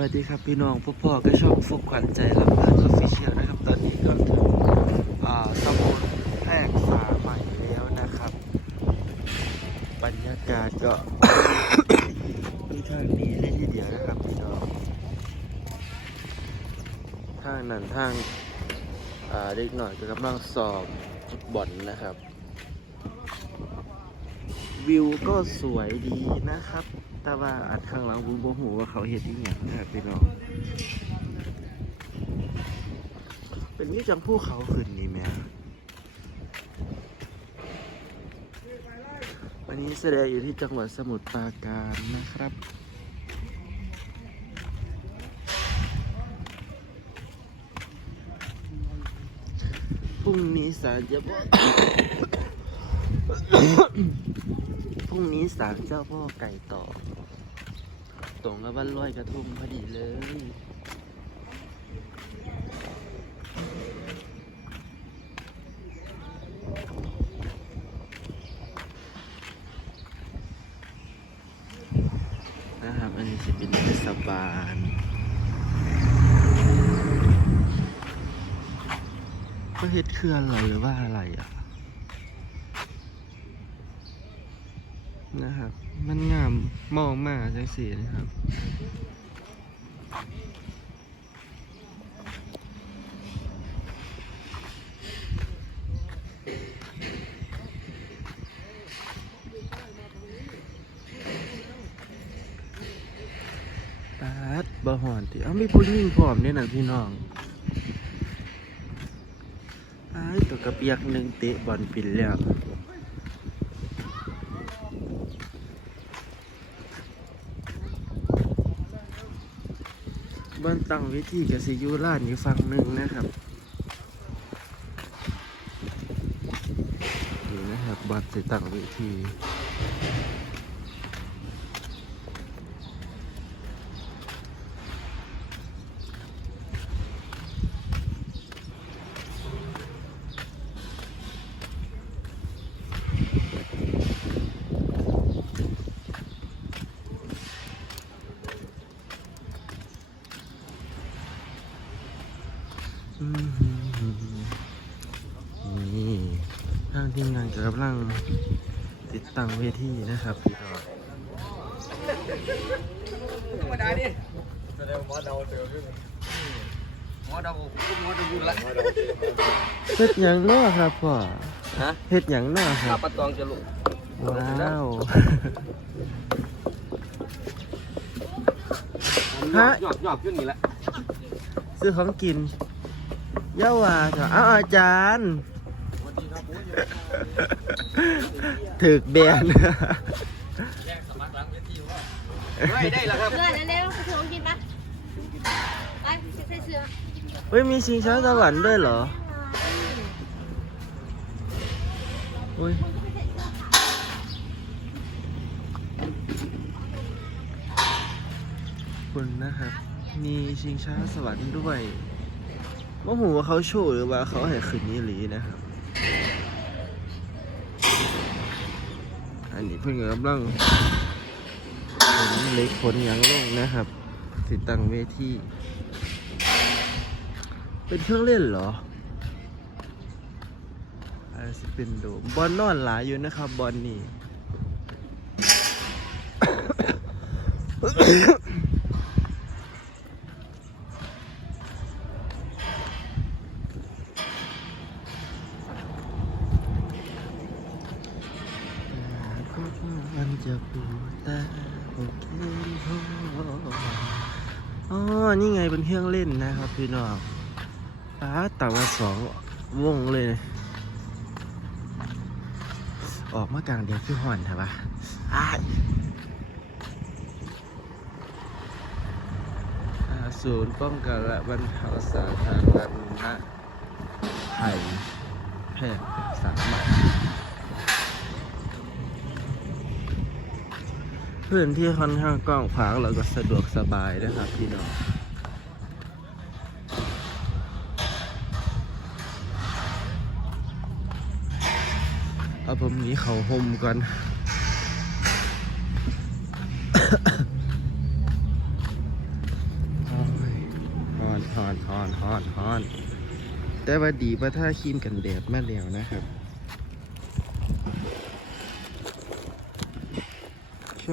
วัสดีครับพี่น้องพ่อพ่อก็ชอบฟุกขวัญใจลำเพลินออฟฟิเชียลนะครับ ตอนนี้ก็ถึงตำบลแพรกษาใหม่แล้วนะครับ บรรยากาศก็ค่อนข้างดีเลยทีเดียวนะครับพี่น้องทางนั้นทางอ่าเด็กหน่อยก็กำลังสอบฟุตบอลนะครับ วิวก็สวยดีนะครับ แต่ว่าอันข้างหลังบูโบหูว่าเขาเห็นที่อย่างนะพี่น้องเป็นนี่จังภูเขาขึ้นนี่แม่วันนี้แสดงอยู่ที่จังหวัดสมุทรปราการนะครับพรุ่งนี้ศาลจะบอกพรุ่งนี้ศาลเจ้าพ่อไก่ต่อ ตรงกับวันลอยกระทงพอดีเลย นะครับ อันนี้จะเป็นเทศบาลประเทศเคลื่อนเหรหรือว่าอะไรอะ นะครับ มันงามมองมากจังสีนะครับปาดบะหอนติเอ้ามีผู้หญิงพร้อมเนี่ยนะพี่น้องไอ้ตัวกระเปียกหนึ่งเตะบอลปินแล้ว บ้านตั้งวิธีกับซิยูร่านอยู่ฝั่งหนึ่งนะครับนี่นะครับบัตรสิตั้งวิธี นี่ทางทีมงานกำลังติดตั้งเวทีนะครับพี่น้องธรรมดาดิแสดงหมอเดาเจอด้วยหมอเดาหมอเดาบุญละเฮ็ดหยังเนาะครับพ่อฮะเฮ็ดหยังเนาะคข้ารับปะตองจะลุกว้าว ฮะ หยอบหยอบขึ้นนี่แหละซื้อของกิน เย่าว่าจ้ะอ้าวอาจารย์ ถึกแบนไม่ได้แล้วครับเพื่อนอันนี้ต้องไปซื้อของกินปะไปใส่เสื้อเฮ้ยมีชิงช้าสวรรค์ด้วยเหรออุ้ยขอบคุณนะครับ มีชิงช้าสวรรค์ด้วย ว่าหูว่าเขาโชว์หรือว่าเขาให้คืนนี้หลีนะครับ อันนี้เพิ่งกำลังผลเล็กผลยังลงนะครับ ติดตั้งเวทีเป็นเครื่องเล่นเหรออะไรสิเป็นโดมบอลนอนหลายอยู่นะครับบอลนี่ มันจะปูแต่โอเคอ๋อ นี่ไงเป็นเครื่องเล่นนะครับพี่น้องป้าแต่ว่าสองวงเลย ออกมากลางเดียวคือห่อนใช่ปะอ้ายศูนย์ป้องกันและบรรเทาสาธารณภัยแพร่สามารถ พื้นที่ค่อนข้างกว้างขวางแล้วก็สะดวกสบายนะครับพี่น้องเอาผมนี้เขาห่มก่อนฮอนฮอนฮอนฮอนแต่ว่าดีว่าถ้าครีมกันแดดมาแล้วนะครับ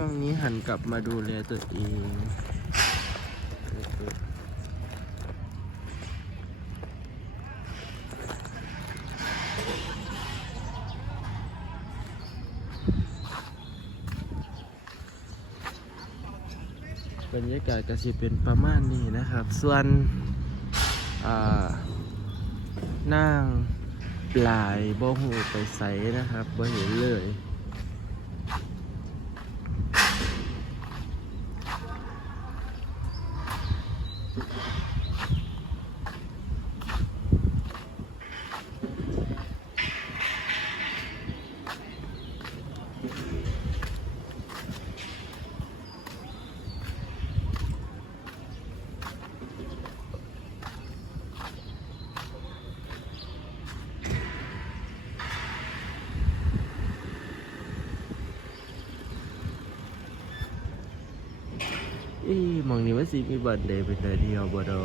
ช่วงนี้หันกลับมาดูแลตัวเอง บรรยากาศก็สิเป็นประมาณนี้นะครับ ส่วนนั่งปลายบ่หูไปใสนะครับบ่เห็นเลย อีมองนี่ว่าสิมีบันเดย์เป็นแต่เดียวบ่ดอ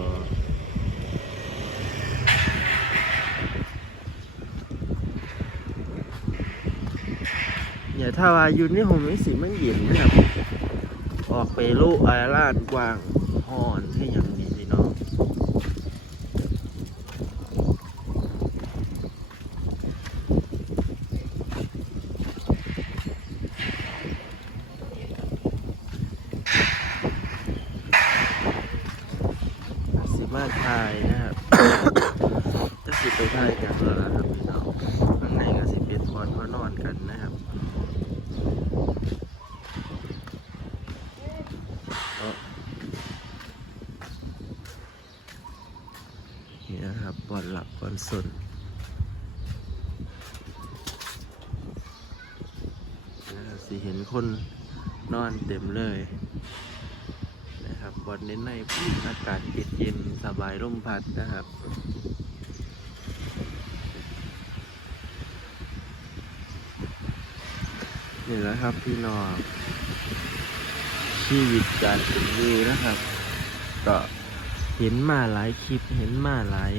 อย่าถ้าว่าอยู่นี่ผมไม่สิมันเย็นนะครับ ออกไปลูกอาลานกว้างหอนให้อย่างนี้พี่น้องสิมา ถ่ายนะครับจะสิไปถ่ายกันแล้วล่ะครับพี่น้องข้างในก็สิเป็นบอลพอนอนกันนะครับนี่นะครับบอลหลับบอลสนนะครับสิเห็นคนนอนเต็มเลย นะครับบอลเน้นในอากาศเย็นๆสบายร่มพัดนะครับนี่แหละครับพี่น้องชีวิตการเป็นอยู่นะครับ ก็เห็นมาหลายคลิปเห็นมาหลาย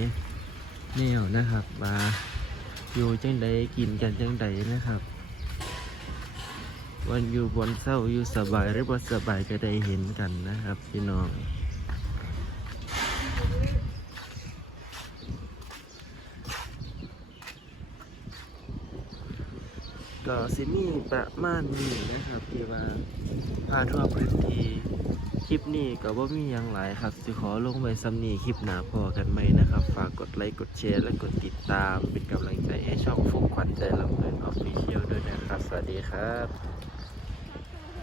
แนวนะครับ มาอยู่จังใดกินกันจังใดนะครับ วันอยู่บนเศร้าอยู่สบายหรือบ่สบายก็ได้เห็นกันนะครับพี่น้องก็สิมี่ประมาณนี้นะครับที่ว่าพาทั่วพื้นที่คลิปนี้ก็บ่มีหยังหลายครับสิขอลงไว้ซ้ำนี้คลิปหนาพอกันไหมนะครับ ฝากกดไลค์กดแชร์และกดติดตาม เป็นกำลังใจให้ช่องฟุกขวัญใจลำเพลินออฟฟิเชียลด้วยนะครับ สวัสดีครับ